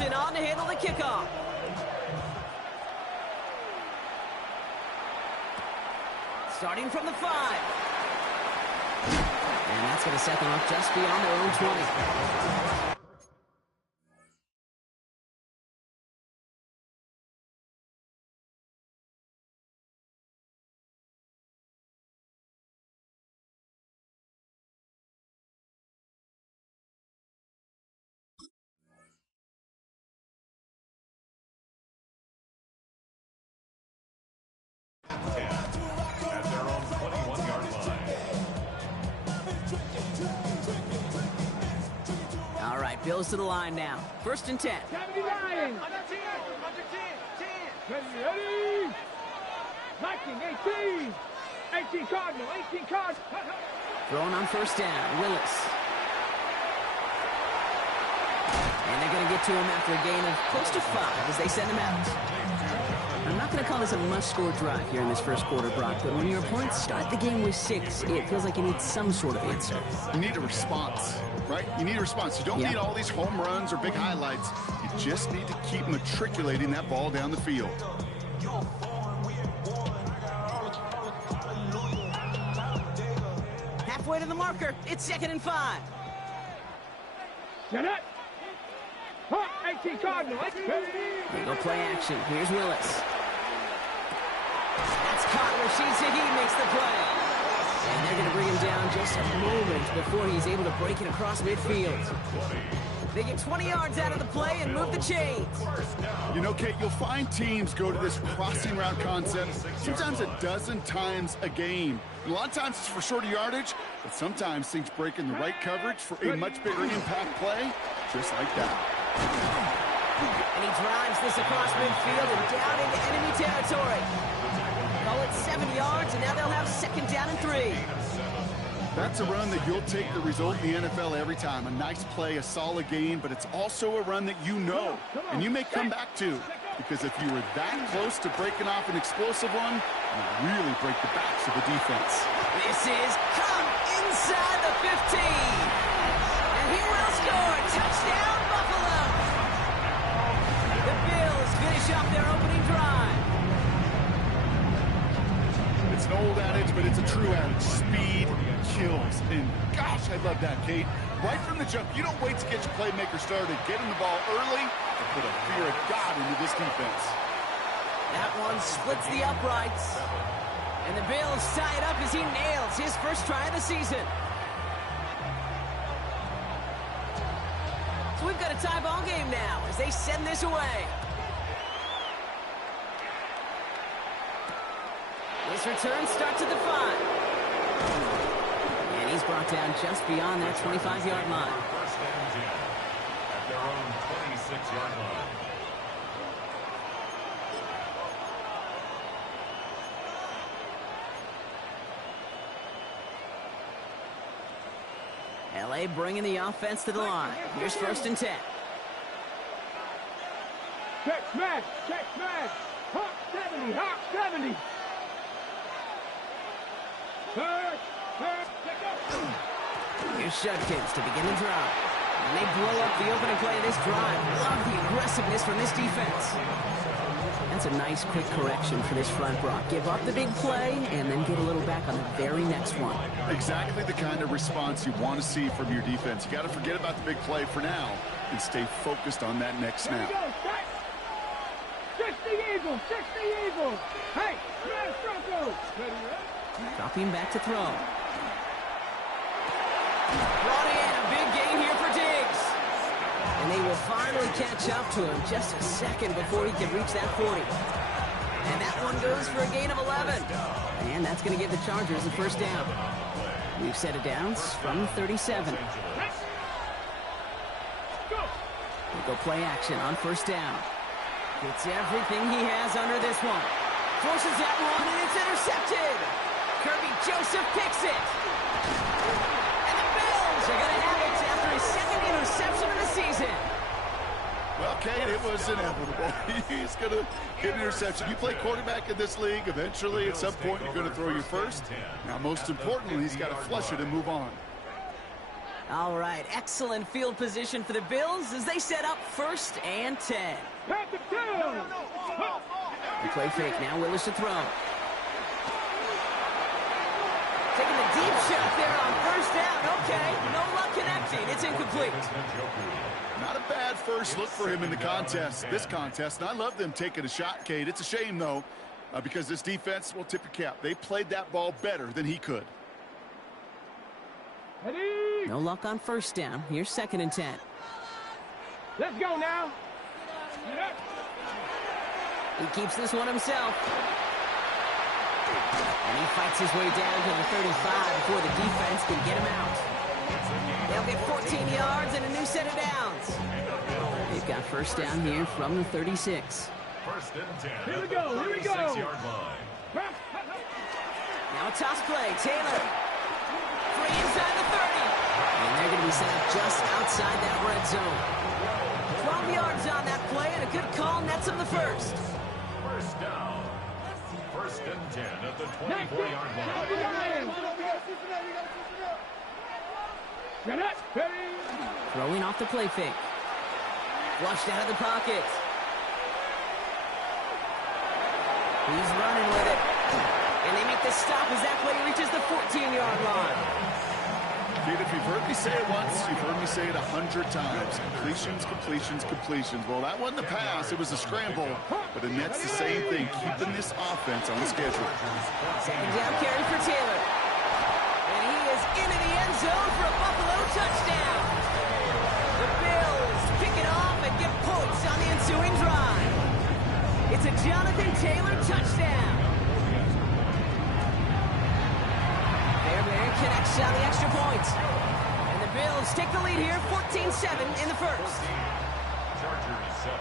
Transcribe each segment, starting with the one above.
Wilson on to handle the kickoff. Starting from the 5. And that's going to set them up just beyond their own 20. At their own 21-yard line. All right, Bills to the line now. 1st and 10. Under 10. Ready. Viking, 18. 18 Cardinal, 18 Cardinal. Throwing on 1st down, Willis. And they're going to get to him after a gain of close to 5 as they send him out. I'm not going to call this a must-score drive here in this first quarter, Brock, but when your opponents start the game with 6, it feels like you need some sort of answer. You need a response, right? You need a response. You don't need all these home runs or big highlights. You just need to keep matriculating that ball down the field. Halfway to the marker. It's 2nd and 5. Get it. 18 Cardinal. They go play action. Here's Willis. That's caught. Rashid Shaheed makes the play. And they're going to bring him down just a moment before he's able to break it across midfield. They get 20 yards out of the play and move the chains. You know, Kate, you'll find teams go to this crossing route concept sometimes a dozen times a game. And a lot of times it's for shorter yardage, but sometimes things break in the right coverage for a much bigger impact play, just like that. And he drives this across midfield and down into enemy territory. Call it 7 yards, and now they'll have 2nd down and 3. That's a run that you'll take the result in the NFL every time. A nice play, a solid game, but it's also a run that you know, and you may come back to. Because if you were that close to breaking off an explosive one, you really break the backs of the defense. This is come inside the 15. And he will score. Touchdown, Buffalo. The Bills finish up their opening drive. It's an old adage, but it's a true adage. Speed kills. And gosh, I love that, Kate. Right from the jump, you don't wait to get your playmaker started. Get him the ball early and put a fear of God into this defense. That one splits the uprights. And the Bills tie it up as he nails his first try of the season. So we've got a tie ball game now as they send this away. This return starts at the 5. And he's brought down just beyond that 25-yard line. First and 10 at their own 26-yard line. LA bringing the offense to the line. Here's 1st and 10. Check smash. Hawk 70. Here's Judkins to begin the drive. And they blow up the opening play of this drive. Love the aggressiveness from this defense. That's a nice quick correction for this front, Brock. Give up the big play and then get a little back on the very next one. Exactly the kind of response you want to see from your defense. You got to forget about the big play for now and stay focused on that next snap. 60 Eagles. Hey, smash Broncos. Dropping back to throw. Brought in a big gain here for Diggs. And they will finally catch up to him just a second before he can reach that 40. And that one goes for a gain of 11. And that's going to give the Chargers a first down. We've set it down from 37. We'll go play action on 1st down. Gets everything he has under this one. Forces that one, and it's intercepted. Kirby Joseph picks it. And the Bills are going to have it after his 2nd interception of the season. Well, Kate, it was inevitable. He's going to get an interception. You play quarterback in this league. Eventually, at some point, you're going to throw your first. Now, most importantly, he's got to flush it and move on. All right, excellent field position for the Bills as they set up 1st and 10. Pass it down. The play fake now, Willis to throw. Taking a deep shot there on 1st down. Okay, no luck connecting. It's incomplete. Not a bad first look for him in the contest, this contest. And I love them taking a shot, Cade. It's a shame, though, because this defense will tip your cap. They played that ball better than he could. Ready? No luck on 1st down. Here's 2nd and 10. Let's go now. He keeps this one himself. And he fights his way down to the 35 before the defense can get him out. They'll get 14 yards and a new set of downs. They've got 1st down here from the 36. 1st and 10. Here we go, here we go. 36-yard line. Now a toss play. Taylor. Free inside the 30. And they're going to be set up just outside that red zone. 12 yards on that play and a good call nets him the 1st. 1st down. 1st and 10 at the 24-yard line. Throwing off the play fake. Flushed out of the pocket. He's running with it. And they make the stop as that play reaches the 14-yard line. Kid, if you've heard me say it once, you've heard me say it 100 times. Completions, completions, completions. Well, that wasn't a pass. It was a scramble. But the net's the same thing, keeping this offense on schedule. 2nd down carry for Taylor. And he is into the end zone for a Buffalo touchdown. The Bills pick it off and get points on the ensuing drive. It's a Jonathan Taylor touchdown. Fairbairn connects on the extra point. And the Bills take the lead here, 14-7 in the 1st. Chargers 7.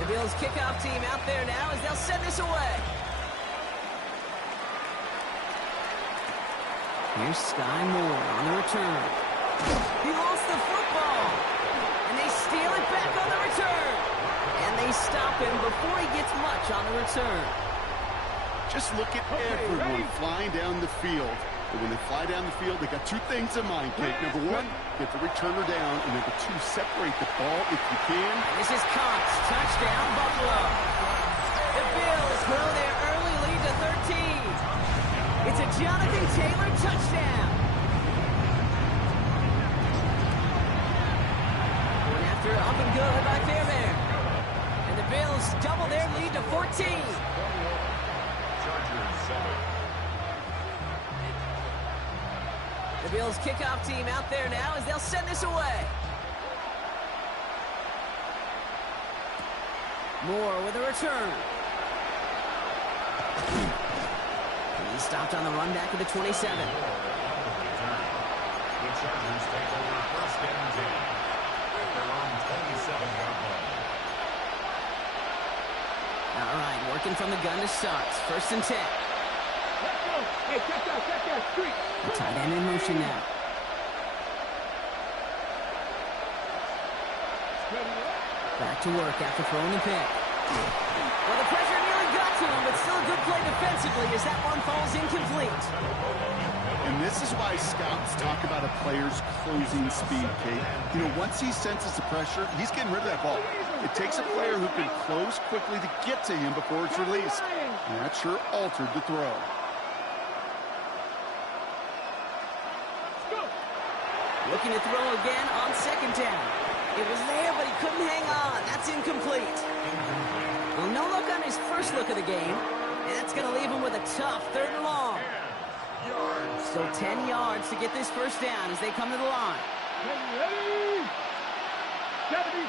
The Bills kickoff team out there now as they'll send this away. Here's Sky Moore on the return. He lost the football. And they steal it back on the return. And they stop him before he gets much on the return. Just look at everyone flying down the field. But when they fly down the field, they got 2 things in mind, Kate. Number 1, get the returner down. And number 2, separate the ball if you can. This is Cox. Touchdown, Buffalo. The Bills grow their early lead to 13. It's a Jonathan Taylor touchdown. Going after up and good by Fairbairn. And the Bills double their lead to 14. Chargers 7. The Bills kickoff team out there now as they'll send this away. Moore with a return. He's stopped on the run back of the 27. The Chargers take over 1st and 10 at their own 27-yard line. All right, working from the gun to start. 1st and 10. Let's go. Hey, check that street. The tight end in motion now. Back to work after throwing the pick. Well, the pressure nearly got to him, but still a good play defensively as that one falls incomplete. And this is why scouts talk about a player's closing speed, Kate. You know, once he senses the pressure, he's getting rid of that ball. It takes a player who can close quickly to get to him before it's released. And that sure altered the throw. Looking to throw again on 2nd down. It was there, but he couldn't hang on. That's incomplete. Well, no luck on his first look of the game. And that's going to leave him with a tough 3rd and long. Still 10 yards to get this 1st down as they come to the line. Ready? 70,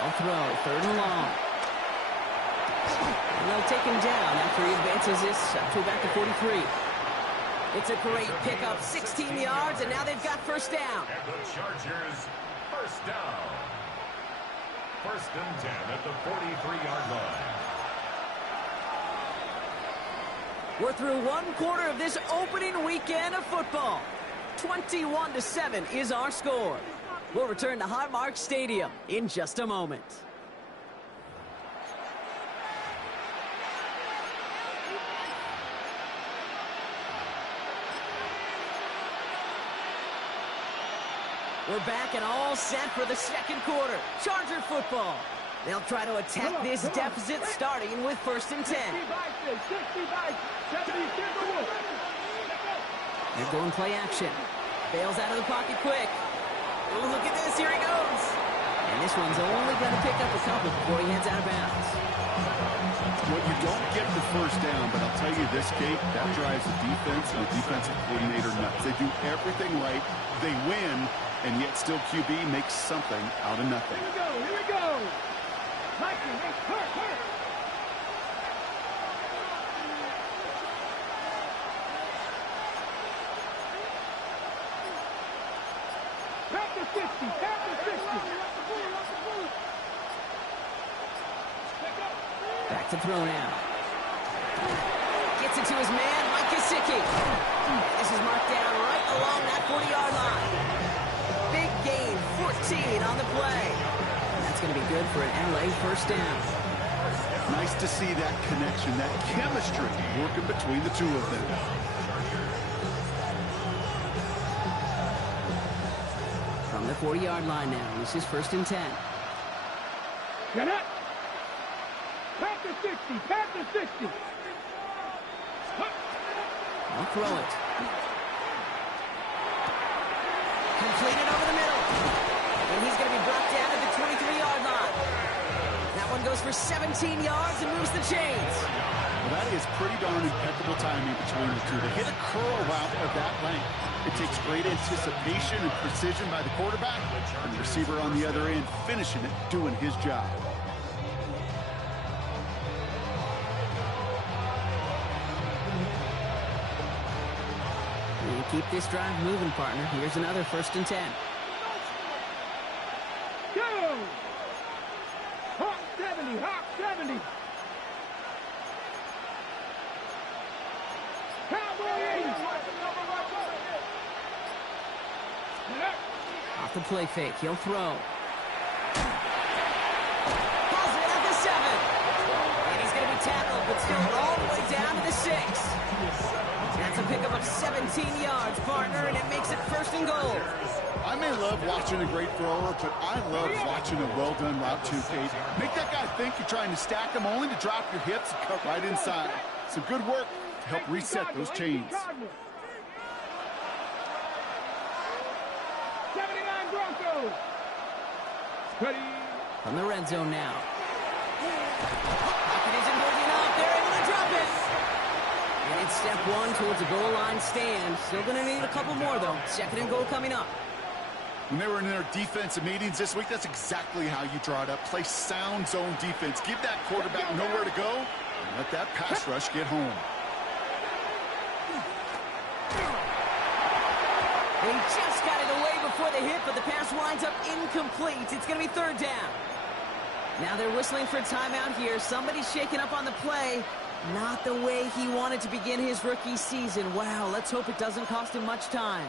They'll throw 3rd and long. And they'll take him down after he advances this up to about the 43. It's a great pickup, 16 yards, and now they've got 1st down. And the Chargers 1st down. 1st and 10 at the 43-yard line. We're through 1/4 of this opening weekend of football. 21-7 is our score. We'll return to Highmark Stadium in just a moment. We're back and all set for the second quarter. Charger football. They'll try to attack this deficit starting with 1st and 10. They're going play action. Bails out of the pocket quick. Oh, look at this. Here he goes. And this one's only going to pick up a couple before he heads out of bounds. Well, you don't get the first down, but I'll tell you this, Kate, that drives the defense and the defensive coordinator nuts. They do everything right. They win, and yet still QB makes something out of nothing. Here we go. Mikey, hurt. Back to 60. Back to throw now. Gets it to his man, Mike Gesicki. This is marked down right along that 40-yard line. Big gain, 14 on the play. That's going to be good for an LA first down. Nice to see that connection, that chemistry working between the two of them. From the 40-yard line now, this is 1st and 10. Get up. Back to 60. I'll throw it. Completed over the middle. And he's going to be brought down at the 23-yard line. That one goes for 17 yards and moves the chains. Well, that is pretty darn impeccable timing between the two. To hit a curl route of that length, it takes great anticipation and precision by the quarterback, and the receiver on the other end finishing it, doing his job. Keep this drive moving, partner. Here's another 1st and 10. Go! Hawk 70. Cowboy 80. Off the play fake, he'll throw. Pulls it at the 7. And he's going to be tackled, but still all the way down to the 6. That's a pickup of 17 yards, partner, and it makes it 1st and goal. I may love watching a great thrower, but I love watching a well-done route too, Kate. Make that guy think you're trying to stack him only to drop your hips and cut right inside. Some good work to help reset those chains. 79 Broncos. From the red zone now. Pocket isn't holding up. They're able to drop it. And it's step 1 towards a goal line stand. Still going to need a couple more, though. 2nd and goal coming up. When they were in their defensive meetings this week, that's exactly how you draw it up. Play sound zone defense. Give that quarterback nowhere to go, and let that pass rush get home. They just got it away before the hit, but the pass winds up incomplete. It's going to be 3rd down. Now they're whistling for a timeout here. Somebody's shaking up on the play. Not the way he wanted to begin his rookie season. Wow, let's hope it doesn't cost him much time.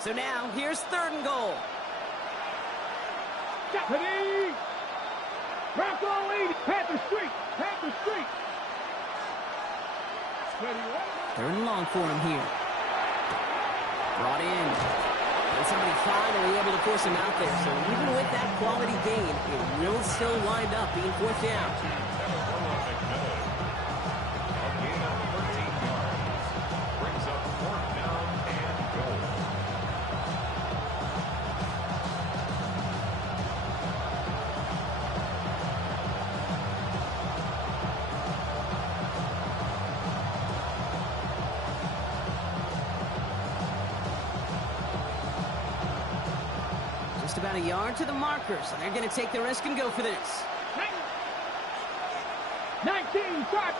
So now, here's 3rd and goal. Stephanie! Bronco 80! Panther Street! Third and long for him here. Brought in. And somebody finally able to force him out there. So even with that quality gain, it will still wind up being 4th down. About a yard to the marker, so they're going to take the risk and go for this. 19, start,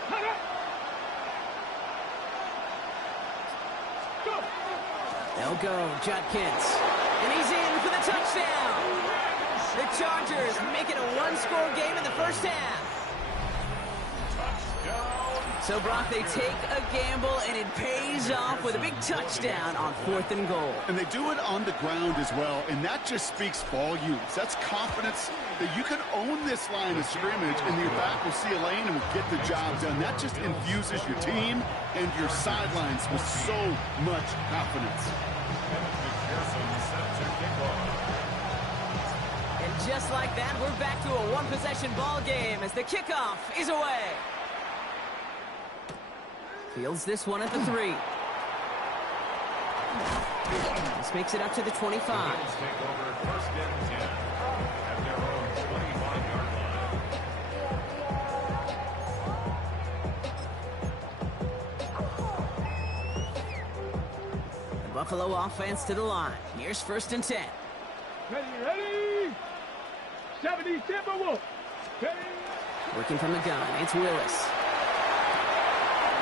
go! They'll go, Judkins. And he's in for the touchdown. The Chargers make it a 1-score game in the 1st half. Touchdown, So, Brock, they take a gamble, and it pays off with a big touchdown on 4th and goal. And they do it on the ground as well, and that just speaks volumes. That's confidence that you can own this line of scrimmage, and your back will see a lane and will get the job done. That just infuses your team and your sidelines with so much confidence. And just like that, we're back to a one-possession ball game as the kickoff is away. Fields this one at the 3. This makes it up to the 25. Take over 1st and 10 at their own 25-yard line. The Buffalo offense to the line. Here's 1st and 10. Ready. 70 Timberwolves. Ready. Working from the gun, it's Willis.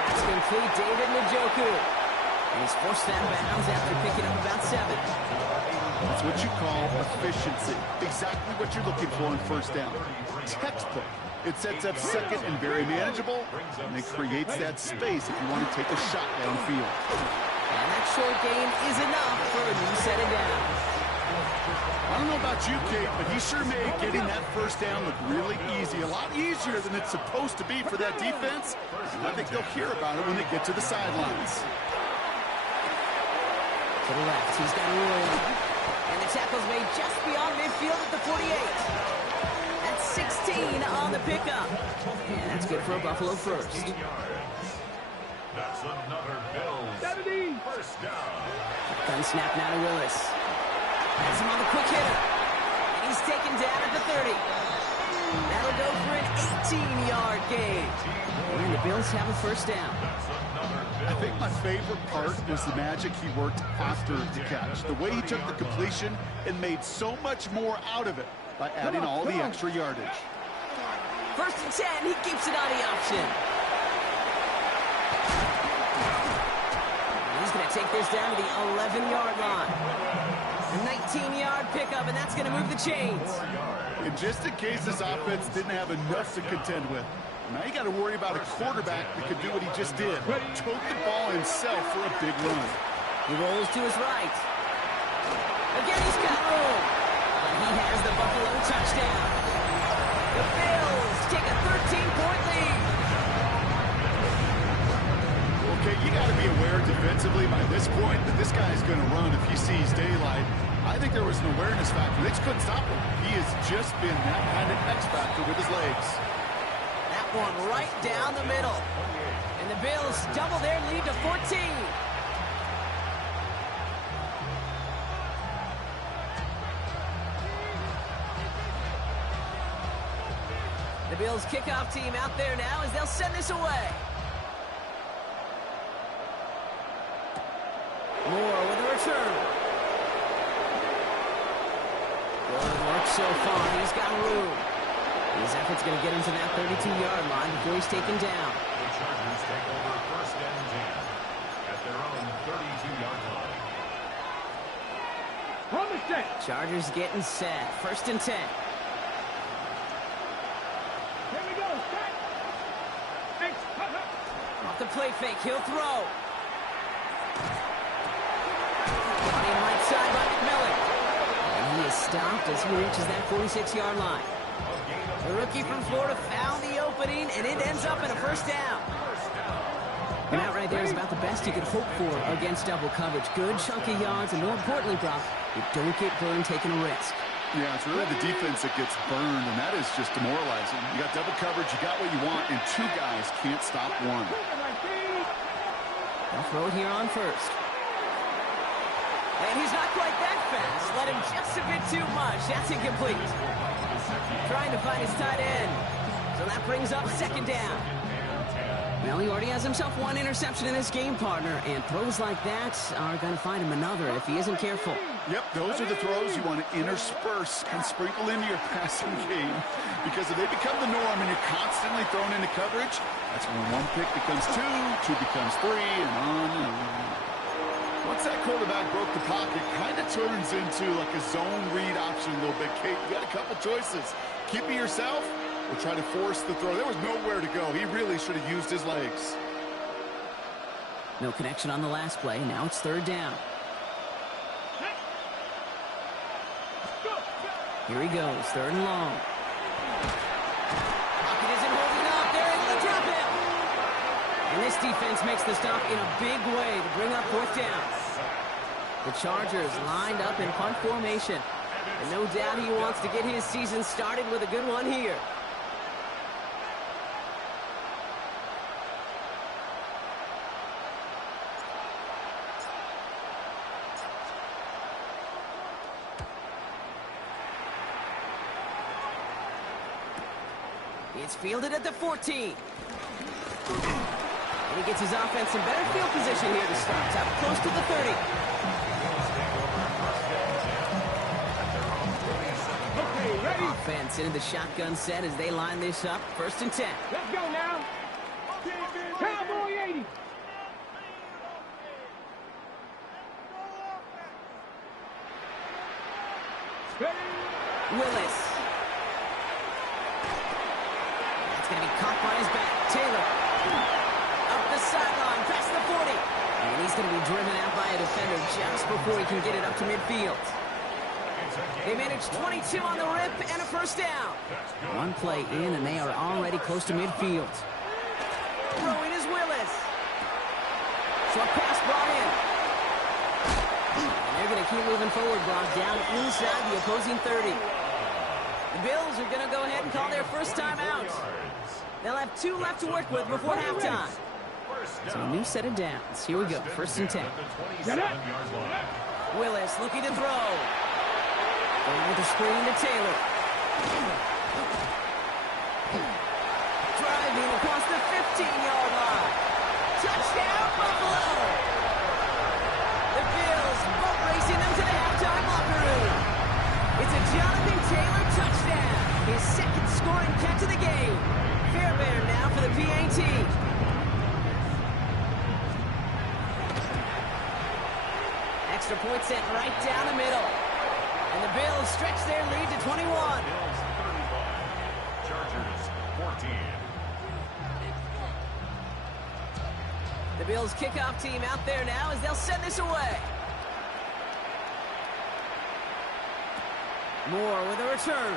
That's complete, David Njoku. And he's forced that bounds after picking up about 7. That's what you call efficiency. Exactly what you're looking for in 1st down. Textbook. It sets up 2nd and very manageable, and it creates that space if you want to take a shot downfield. And that short gain is enough for a new set of downs. I don't know about you, Kate, but he sure made getting that 1st down look really easy. A lot easier than it's supposed to be for that defense. I think they'll hear about it when they get to the sidelines. To the left, he's got room. And the tackle's made just beyond midfield at the 48. That's 16 on the pickup. And that's good for a Buffalo first. That's another Bills 70. 1st down. Gun snap now to Willis. Has him on the quick hitter. And he's taken down at the 30. That'll go for an 18-yard gain. And the Bills have a 1st down. I think my favorite part was the magic he worked after the catch. The way he took the completion and made so much more out of it by adding all the extra yardage. 1st and 10, he keeps it on the option. He's going to take this down to the 11-yard line. A 19-yard pickup, and that's going to move the chains. And just in case this offense didn't have enough to contend with, now you got to worry about a quarterback that could do what he just did. Tote the ball himself for a big run. He rolls to his right. Again, he's got room. But he has the Buffalo touchdown. The Bills take a 13-point lead. Okay, you got to be aware defensively by this point that this guy is going to run if he sees daylight. I think there was an awareness factor. They just couldn't stop him. He has just been that kind of X factor with his legs. That one right down the middle. And the Bills double their lead to 14. The Bills kickoff team out there now as they'll send this away. Moore with a return. Good work so far. He's got room. His effort's going to get him to that 32-yard line before he's taken down. The Chargers take over 1st and 10 at their own 32-yard line. On the set. Chargers getting set. 1st and 10. Here we go. Set. Thanks. Off the play fake. He'll throw. On the right side by McMillan. And he is stopped as he reaches that 46-yard line. The rookie from Florida found the opening, and it ends up in a 1st down. And that right there is about the best you could hope for against double coverage. Good chunky yards, and more importantly, Brock, you don't get burned taking a risk. Yeah, it's really the defense that gets burned, and that is just demoralizing. You got double coverage, you got what you want, and 2 guys can't stop one. They'll throw it here on 1st. And he's not quite that fast. Let him just a bit too much. That's incomplete. Trying to find his tight end. So that brings up 2nd down. Well, he already has himself 1 interception in this game, partner, and throws like that are going to find him another if he isn't careful. Yep, those are the throws you want to intersperse and sprinkle into your passing game. Because if they become the norm and you're constantly thrown into coverage, that's when 1 pick becomes 2, 2 becomes 3, and on and on. Once that quarterback broke the pocket, kind of turns into like a zone read option a little bit. Kate, you got a couple choices. Keep it yourself will try to force the throw. There was nowhere to go. He really should have used his legs. No connection on the last play. Now it's third down. Here he goes, third and long. Pocket isn't holding up. They're able to drop it. And this defense makes the stop in a big way to bring up fourth down. The Chargers lined up in punt formation. And no doubt he wants to get his season started with a good one here. It's fielded at the 14. And he gets his offense in better field position here to start. Up close to the 30. Okay, ready? Offense into the shotgun set as they line this up. First and 10. Let's go now. Cowboy 80. Willis. It's going to be caught by his back. Taylor. Up the sideline, past the 40. And he's going to be driven out by a defender just before he can get it up to midfield. They managed 22 on the rip and a first down. One play in, and they are already close to midfield. Throwing is Willis. Short pass brought in. And they're going to keep moving forward, Brock, down inside the opposing 30. The Bills are going to go ahead and call their first time out. They'll have 2 left to work with before halftime. So a new set of downs. Here we go, first and 10. Willis looking to throw. Going with the screen to Taylor. Driving across the 15-yard line. Touchdown, Buffalo! The Bills boat racing them to the halftime locker room. It's a Jonathan Taylor touchdown. His second scoring catch of the game. Fairbairn now for the PAT. Extra point sent right down the middle. And the Bills stretch their lead to 21. Bills 35, Chargers 14. The Bills kickoff team out there now as they'll send this away. Moore with a return.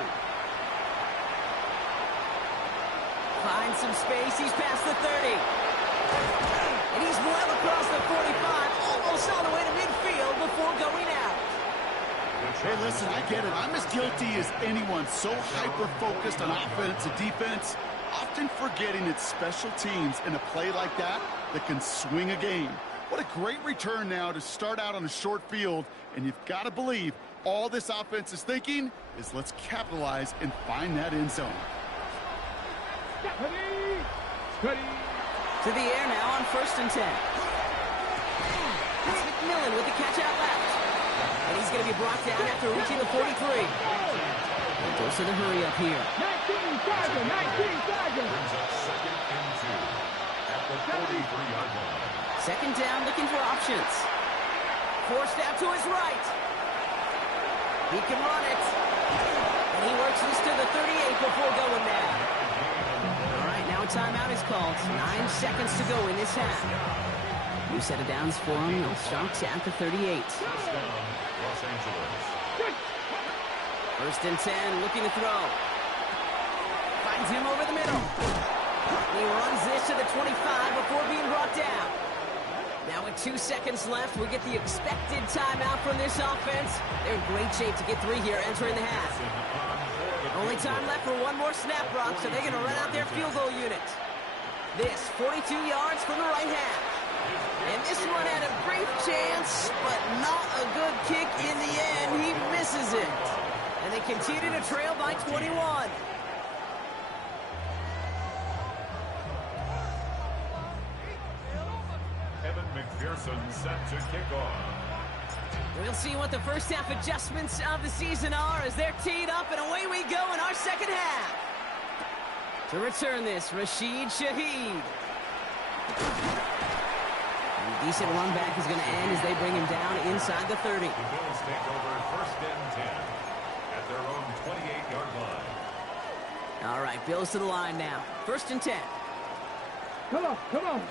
Finds some space. He's past the 30. And he's well across the 45, almost all the way to midfield before going out. Hey, listen, I get it. I'm as guilty as anyone. So hyper-focused on offense and defense, often forgetting it's special teams in a play like that that can swing a game. What a great return now to start out on a short field, and you've got to believe all this offense is thinking is let's capitalize and find that end zone. To the air now on first and 10. It's McMillan with the catch out left. And he's going to be brought down after reaching the 43. Goes to the hurry up here. 19 Charger, 19 Charger. Brings up second and 2 at the 43-yard line. Second down, looking for options. Forced out to his right. He can run it. And he works this to the 38 before going down. All right, now a timeout is called. 9 seconds to go in this half. New set of downs for him. They'll start at the 38. First down, Los Angeles. First and 10, looking to throw. Finds him over the middle. He runs this to the 25 before being brought down. Now with 2 seconds left, we get the expected timeout from this offense. They're in great shape to get 3 here entering the half. Only time left for one more snap, Brock, so they're going to run out their field goal unit. This, 42 yards from the right half. And this one had a brief chance, but not a good kick in the end. He misses it. And they continue to trail by 21. Evan McPherson set to kick off. We'll see what the first half adjustments of the season are as they're teed up, and away we go in our second half. To return this, Rashid Shaheed. And a decent run back is going to end as they bring him down inside the 30. The Bills take over first and 10 at their own 28-yard line. All right, Bills to the line now. 1st and 10. Come on, come on.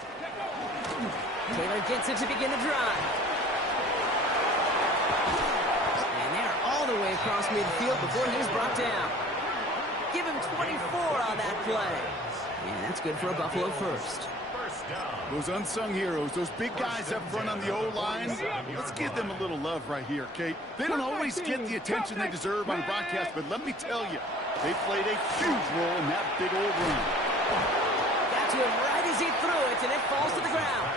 Taylor gets it to begin the drive. And they're all the way across midfield before he's brought down. Give him 24 on that play. And that's good for a Buffalo first. Those unsung heroes, those big guys up front on the O-line, let's give them a little love right here, Kate. They don't always get the attention they deserve on broadcast, but let me tell you, they played a huge role in that big old run. Got to him right as he threw it, and it falls to the ground.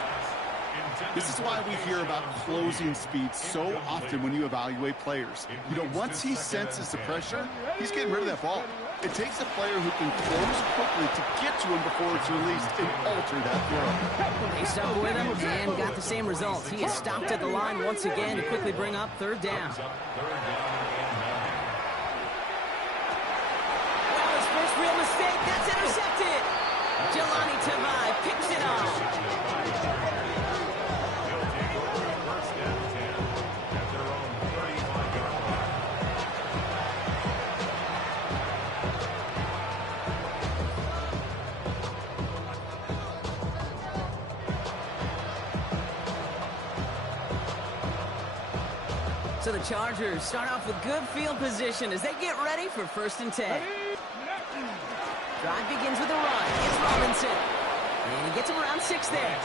This is why we hear about closing speed so often when you evaluate players. You know, once he senses the pressure, he's getting rid of that ball. It takes a player who can close quickly to get to him before it's released and alter that throw. They stuck with him and got the same result. He is stopped at the line once again to quickly bring up 3rd down. Well, his first real mistake, that's intercepted. Jelani Tavai picks it off. So the Chargers start off with good field position as they get ready for 1st and 10. Drive begins with a run. It's Robinson. And he gets him around 6 there.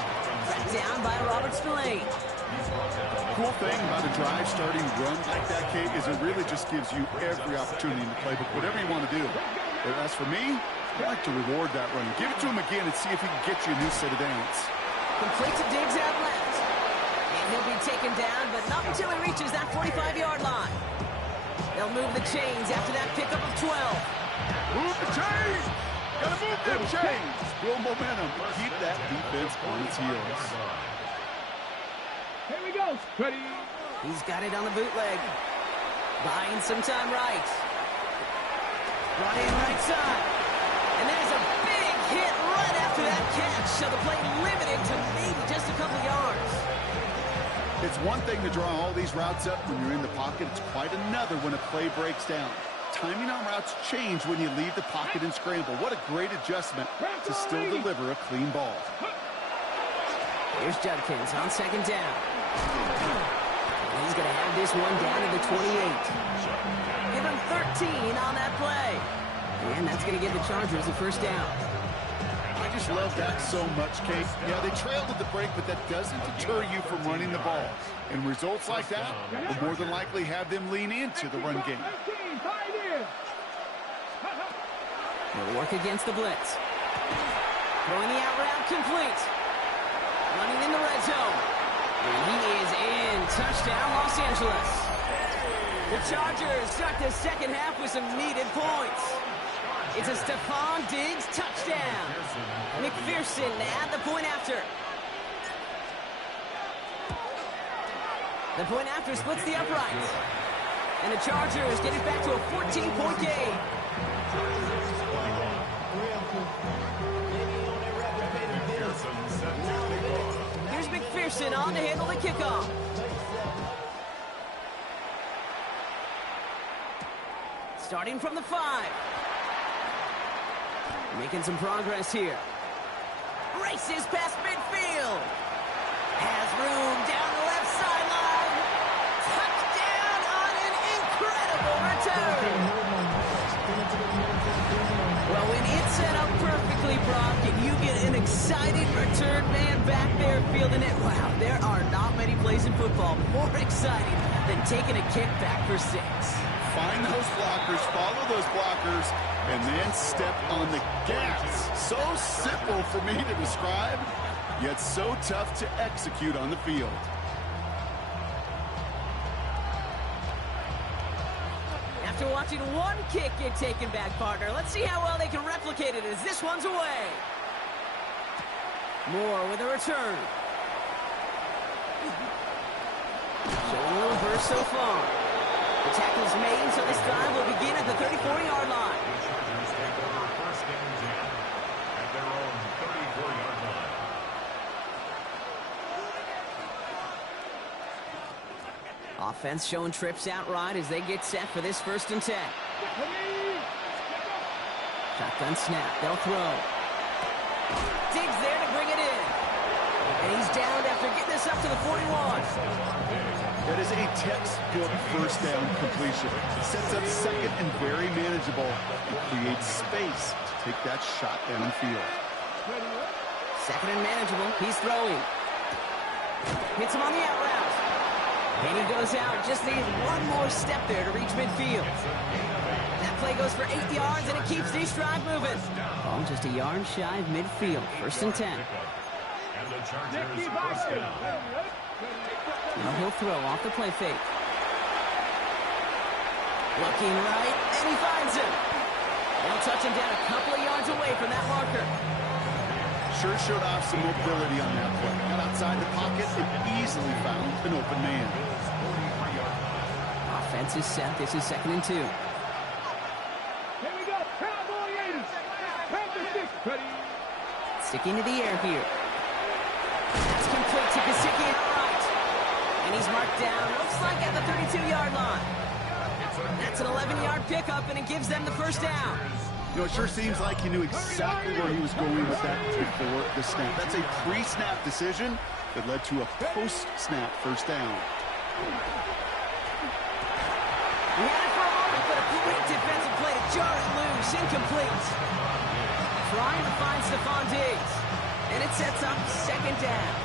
Back down by Robert Spillane. Cool thing about a drive starting run like that, Kate, is it really just gives you every opportunity in the playbook, whatever you want to do. But as for me, I like to reward that run. Give it to him again and see if he can get you a new set of downs. Complete to Diggs out left. He'll be taken down, but not until he reaches that 45-yard line. They'll move the chains after that pickup of 12. Move the chains! Gotta move them chains! Build momentum. Keep that defense on its heels. Here we go. Ready. He's got it on the bootleg. Buying some time right. Brought in right side. And there's a big hit right after that catch. So the play limited to maybe just a couple yards. It's one thing to draw all these routes up when you're in the pocket. It's quite another when a play breaks down. Timing on routes change when you leave the pocket and scramble. What a great adjustment to still deliver a clean ball. Here's Judkins on 2nd down. He's going to have this one down to the 28. Give him 13 on that play. And that's going to give the Chargers the 1st down. I just love that so much, Kate. Yeah, they trailed at the break, but that doesn't deter you from running the ball. And results like that will more than likely have them lean into the run game. They'll work against the blitz. Throwing the out route complete. Running in the red zone. And he is in. Touchdown, Los Angeles. The Chargers start the 2nd half with some needed points. It's a Stephon Diggs touchdown. McPherson at the point after. The point after splits the uprights. And the Chargers get it back to a 14-point game. Here's McPherson on to handle the kickoff. Starting from the 5. Making some progress here. Races past midfield. Has room down the left sideline. Touchdown on an incredible return. Well, when it's set up perfectly, Brock, and you get an exciting return man back there fielding it, wow, there are not many plays in football more exciting than taking a kick back for 6. Find those blockers, follow those blockers, and then step on the gas. So simple for me to describe, yet so tough to execute on the field. After watching one kick get taken back, partner, let's see how well they can replicate it as this one's away. Moore with a return. Showing a little burst so far. The tackle's made, so this drive will begin at the 34-yard line. Offense showing trips out right as they get set for this 1st and 10. Shotgun snap. They'll throw. Diggs there to bring it in. And he's down after getting this up to the 41. That is a textbook first down completion. It sets up second and very manageable and creates space to take that shot downfield. Second and manageable. He's throwing. Hits him on the out route. And he goes out. Just needs one more step there to reach midfield. That play goes for 8 yards, and it keeps these drive moving. Ball just a yard shy of midfield. First and 10. And the Chargers first down. Now he'll throw off the play fake. Looking right, and he finds him. They'll touch him down a couple of yards away from that marker. Sure showed off some mobility on that play. Got outside the pocket and easily found an open man. Offense is set. This is 2nd and 2. Here we go. Cowboy 80s. Panther 6. Ready. Sticking to the air here. That's complete to Gesicki outright. And he's marked down, looks like at the 32-yard line. That's an 11-yard pickup, and it gives them the first down. You know, it sure seems like he knew exactly where he was going with that before the snap. That's a pre-snap decision that led to a post-snap first down. He had it for a moment, but a great defensive play to jar it loose. Incomplete. Trying to find Stephon Diggs. And it sets up 2nd down.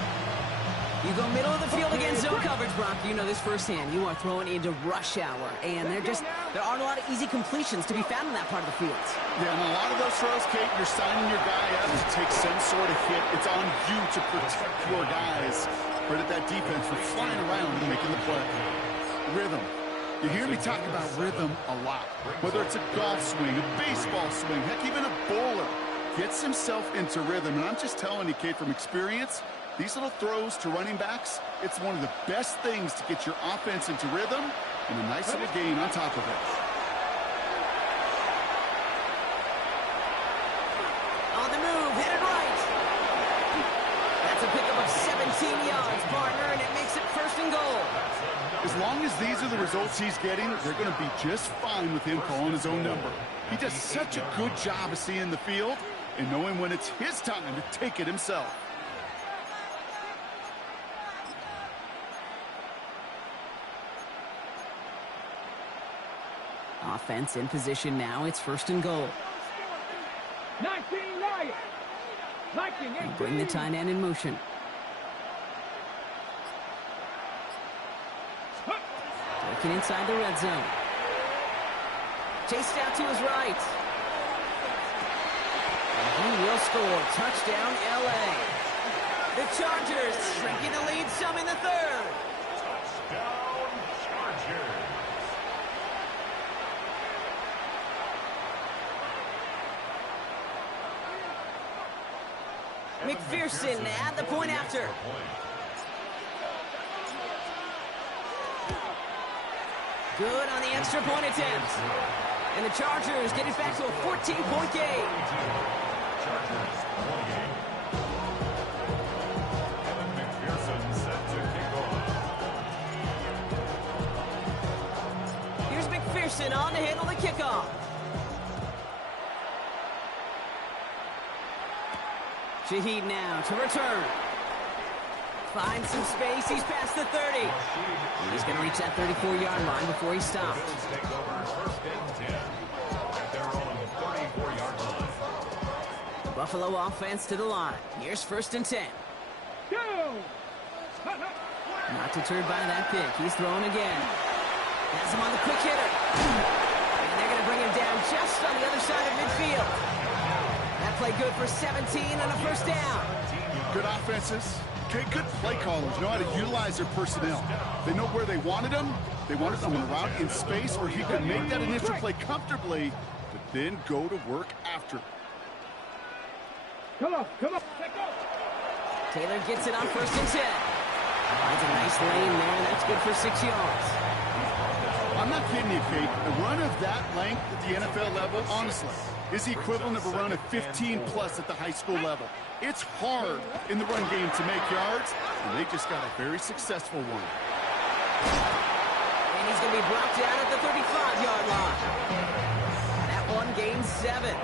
You go middle of the field against zone coverage, Brock. You know this firsthand. You are throwing into rush hour. And there aren't a lot of easy completions to be found in that part of the field. Yeah, and a lot of those throws, Kate, you're signing your guy up to take some sort of hit. It's on you to protect your guys. Credit that defense for flying around and making the play. Rhythm. You hear me talk about rhythm a lot. Whether it's a golf swing, a baseball swing, heck, even a bowler gets himself into rhythm. And I'm just telling you, Kate, from experience, these little throws to running backs, it's one of the best things to get your offense into rhythm and a nice little gain on top of it. On the move, headed right. That's a pickup of 17 yards, partner, and it makes it 1st and goal. As long as these are the results he's getting, they're going to be just fine with him calling his own number. He does such a good job of seeing the field and knowing when it's his time to take it himself. Offense in position now. It's 1st and goal. 19 Lions. Viking 18. Bring the tight end in motion. Working inside the red zone. Chased out to his right. And he will score. Touchdown, L.A. The Chargers shrinking the lead some in the 3rd. Touchdown, Chargers. McPherson at the point after. Good on the extra point attempt. And the Chargers get it back to a 14-point game. Chargers 28. Evan McPherson set to kick off. Here's McPherson on to handle the kickoff. Shaheed now to return. Finds some space. He's past the 30. He's going to reach that 34-yard line before he stops. Bills take over 1st and 10 at their own 34-yard line. The Buffalo offense to the line. Here's 1st and 10. Go! Not deterred by that pick. He's throwing again. Has him on the quick hitter. And they're going to bring him down just on the other side of midfield. That play good for 17 and a 1st down. Good offenses. Okay, good play callers know how to utilize their personnel. They know where they wanted him. They wanted him on a route in space where he could make that initial play comfortably, but then go to work after. Come on, come on. Taylor gets it on 1st and 10. Finds a nice lane there. That's good for 6 yards. I'm not kidding you, Kate. A run of that length at the NFL level, honestly, is the equivalent of a run of 15-plus at the high school level. It's hard in the run game to make yards, and they just got a very successful one. And he's going to be brought down at the 35-yard line. That won Game 7.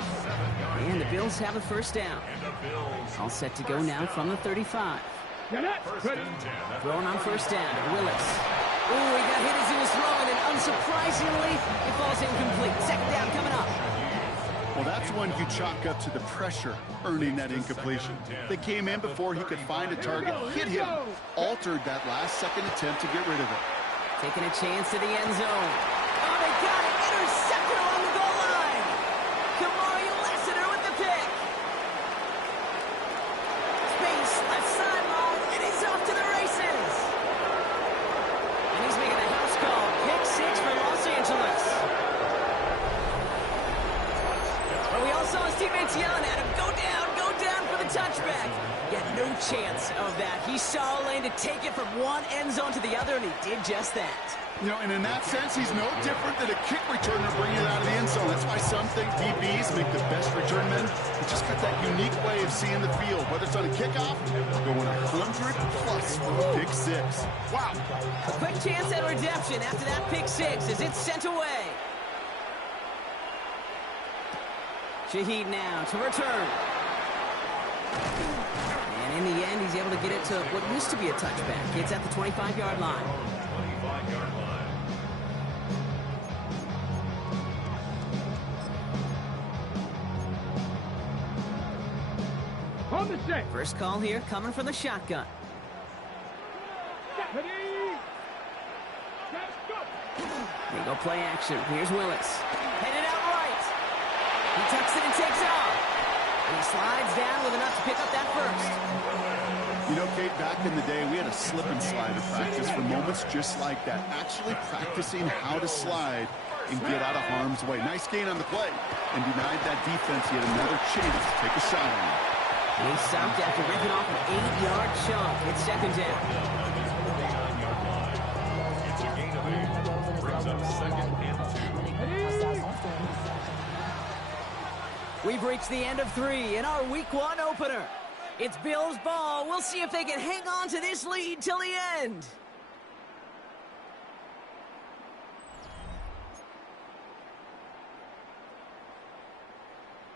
And the Bills have a first down. All set to go now from the 35. Throwing on first down, Willis. Ooh, he got hit as he was throwing, and unsurprisingly, it falls incomplete. Second down coming up. Well, that's one you chalk up to the pressure earning that incompletion. They came in before he could find a target, hit him, altered that last-second attempt to get rid of it. Taking a chance to the end zone. Oh, they got it! Intercepted along the goal line! Kamari Lassiter with the pick! Space, left sideline, and he's off to the races! And he's making a house call. Pick 6 for Los Angeles. But we all saw his teammates yelling at him, go down for the touchback. He had no chance of that. He saw a lane to take it from one end zone to the other, and he did just that. You know, and in that sense, he's no different than a kick returner bringing it out of the end zone. That's why some think DBs make the best return men. He just got that unique way of seeing the field, whether it's on a kickoff, going 100+ for a pick 6. Wow. A quick chance at redemption after that pick 6 as it's sent away. Shaheed now to return. And in the end, he's able to get it to what used to be a touchback. It's at the 25-yard line. 25-yard line. On the set. First call here coming from the shotgun. Ready. They go play action. Here's Willis. Headed out right. He tucks it and takes off. And he slides down with enough to pick up that first. You know, Kate, back in the day, we had a slip and slide of practice for moments just like that. Actually practicing how to slide and get out of harm's way. Nice gain on the play. And denied that defense yet another chance to take a shot on him. And he's stopped after ripping off an 8-yard chunk. It's second down. It's a gain of 8. Brings up second and 2. We've reached the end of 3 in our Week 1 opener. It's Bills ball. We'll see if they can hang on to this lead till the end.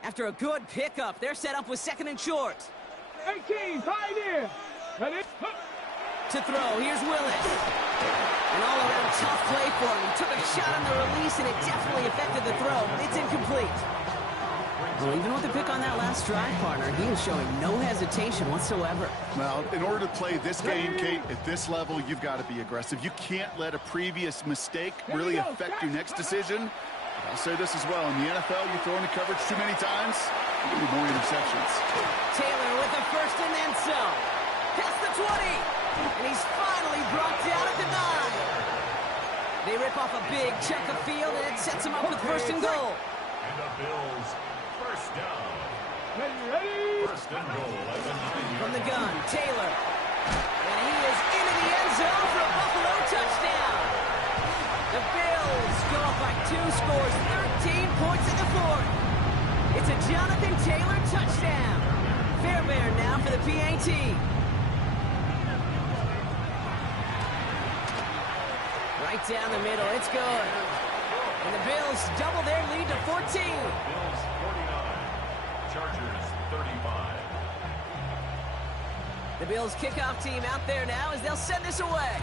After a good pickup, they're set up with second and short. 18, pioneer. Ready. To throw, here's Willis. An all-around tough play for him. He took a shot on the release, and it definitely affected the throw. It's incomplete. Well, even with the pick on that last drive, partner, he was showing no hesitation whatsoever. Well, in order to play this game, Kate, at this level, you've got to be aggressive. You can't let a previous mistake really affect your next decision. I'll say this as well. In the NFL, you throw into coverage too many times, you need more interceptions. Taylor with the first and then some. Past the 20. And he's finally brought down at the 9. They rip off a big chunk of field, and it sets him up with first and goal. And the Bills first down. Ready. First and goal at the 9-yard From the gun, Taylor. And he is into the end zone for a Buffalo touchdown. The Bills go up by 2 scores, 13 points in the 4th. It's a Jonathan Taylor touchdown. Fairbairn now for the PAT. Right down the middle, it's good. And the Bills double their lead to 14. Bills 49. Chargers 35. The Bills kickoff team out there now as they'll send this away.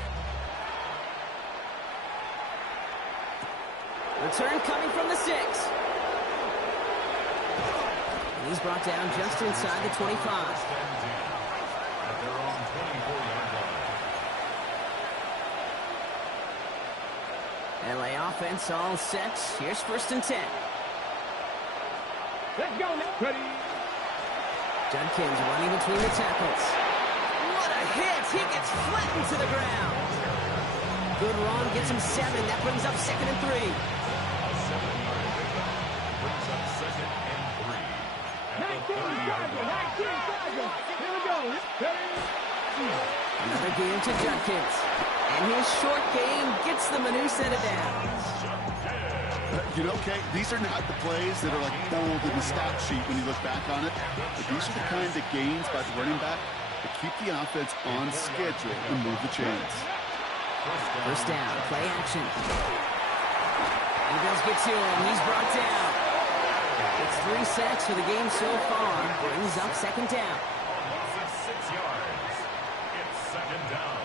Return coming from the 6. And he's brought down just inside the 25. At their own 24-yard line. LA offense all set. Here's first and 10. Let's go. Ready. Judkins running between the tackles. What a hit! He gets flattened to the ground. Good run, gets him 7. That brings up second and 3. A 7-yard pickup brings up second and 3. At the 30-yard line. 19 seconds. Here we go. Ready. Another game to Judkins. And his short game gets them a new set of downs. You know, Kate, these are not the plays that are like bold in the stat sheet when you look back on it. But these are the kinds of gains by the running back that keep the offense on schedule and move the chains. First down, play action. And the Bills get to him. He's brought down. It's 3 sacks for the game so far. Brings up second down. Loss of 6 yards. It's second down.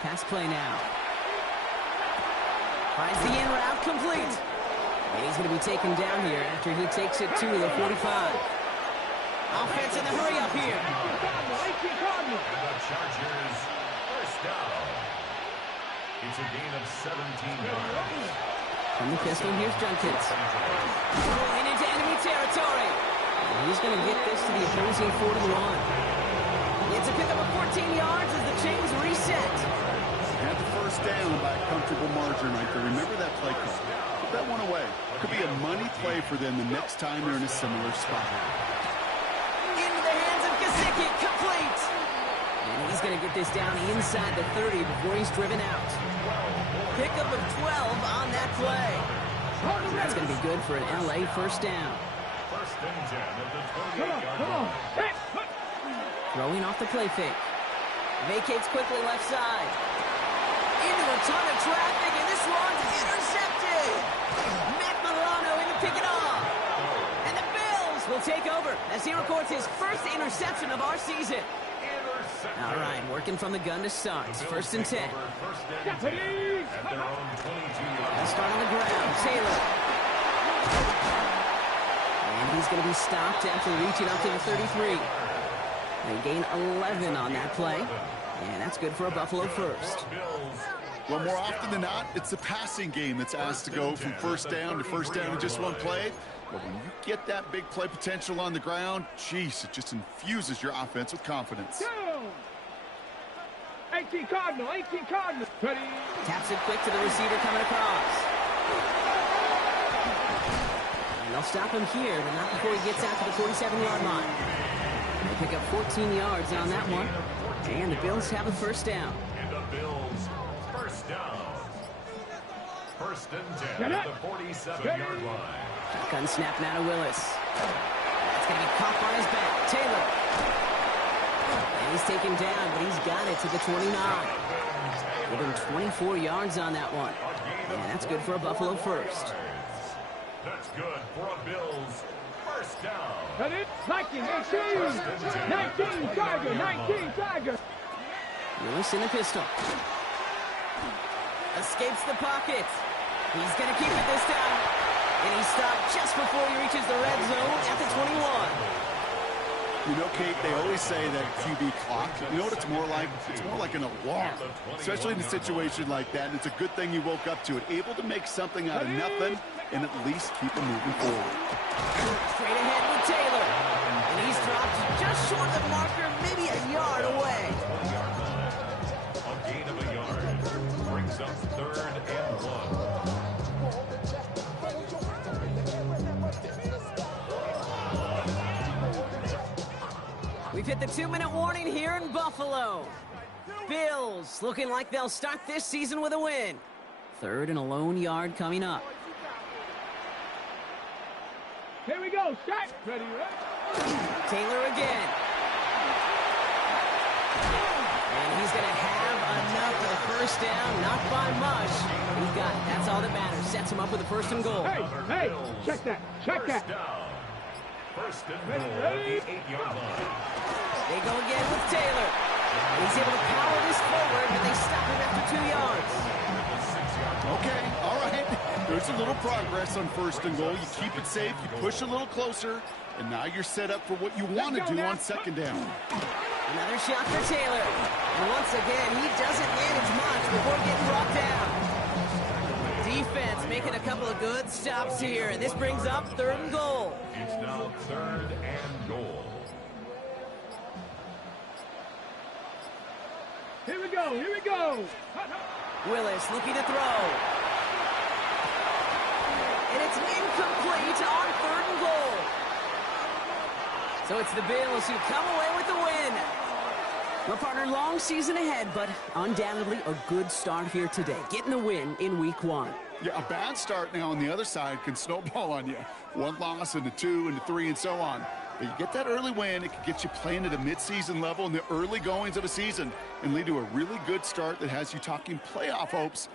Pass play now. Finds the in route complete. And he's going to be taken down here after he takes it to the 45. Offense in the hurry up here. And the Chargers first down. It's a gain of 17 yards. From the pistol, here's Junkins. Rolling into enemy territory. And he's going to get this to the opposing 41. It's a pickup of 14 yards as the chains reset. Had the first down by a comfortable margin right there. Remember that play call. Put that one away. Could be a money play for them the next time they're in a similar spot. Into the hands of Gesicki, complete. And he's going to get this down inside the 30 before he's driven out. Pickup of 12 on that play. That's going to be good for an LA first down. First and 10 of the 28-yard line. Throwing off the play fake. Vacates quickly left side. Into a ton of traffic, and this one's intercepted. Matt Milano in to pick it off. And the Bills will take over as he records his first interception of our season. All right, working from the gun to start. First and 10. First and 10 at their own 22-yard They'll start on the ground. Taylor. And he's going to be stopped after reaching up to the 33. They gain 11 on that play. And that's good for a Buffalo first. Well, more often than not, it's the passing game that's asked to go from first down to first down in just one play. But when you get that big play potential on the ground, geez, it just infuses your offense with confidence. 18 Cardinal, 18 Cardinal. Ready. Taps it quick to the receiver coming across. And they'll stop him here, but not before he gets out to the 47-yard line. They pick up 14 yards on that one. And the Bills have a first down. And the Bills first down. First and 10 at the 47-yard line. Shotgun snap now to Willis. That's going to be caught on his back. Taylor. And he's taken down, but he's got it to the 29. Give him 24 yards on that one. And that's good for a Buffalo first. That's good for a Bills first down. Cut it. 19, 18. 19 Tiger, 19 Tiger. Willis in the pistol. Escapes the pocket. He's going to keep it this time. And he's stopped just before he reaches the red zone at the 21. You know, Kate, they always say that QB clock. You know what it's more like? It's more like an alarm, especially in a situation like that. And it's a good thing you woke up to it, able to make something out of nothing and at least keep them moving forward. Straight ahead with Taylor. And he's dropped just short of the marker, maybe a yard away. A gain of a yard brings up third and 1. We've hit the 2-minute warning here in Buffalo. Bills looking like they'll start this season with a win. Third and a lone yard coming up. Here we go. Shot. Ready, Taylor again. And he's going to have enough for the first down. Not by much. He got it. That's all that matters. Sets him up with a first and goal. Hey, check that. Check that. First and goal at the 8-yard line. They go again with Taylor. And he's able to power this forward, but they stop him after 2 yards. Okay, all right. There's a little progress on first and goal. You keep it safe, you push a little closer, and now you're set up for what you want to do on second down. Another shot for Taylor. And once again, he doesn't manage much before getting brought down. Defense making a couple of good stops here, and this brings up third and goal. It's now third and goal. Here we go. Here we go. Willis looking to throw. And it's incomplete on third and goal. So it's the Bills who come away with the win. Well, partner, long season ahead, but undoubtedly a good start here today, getting the win in week 1. Yeah, a bad start now on the other side can snowball on you. One loss into 2 into 3 and so on. But you get that early win, it can get you playing at a midseason level in the early goings of a season and lead to a really good start that has you talking playoff hopes.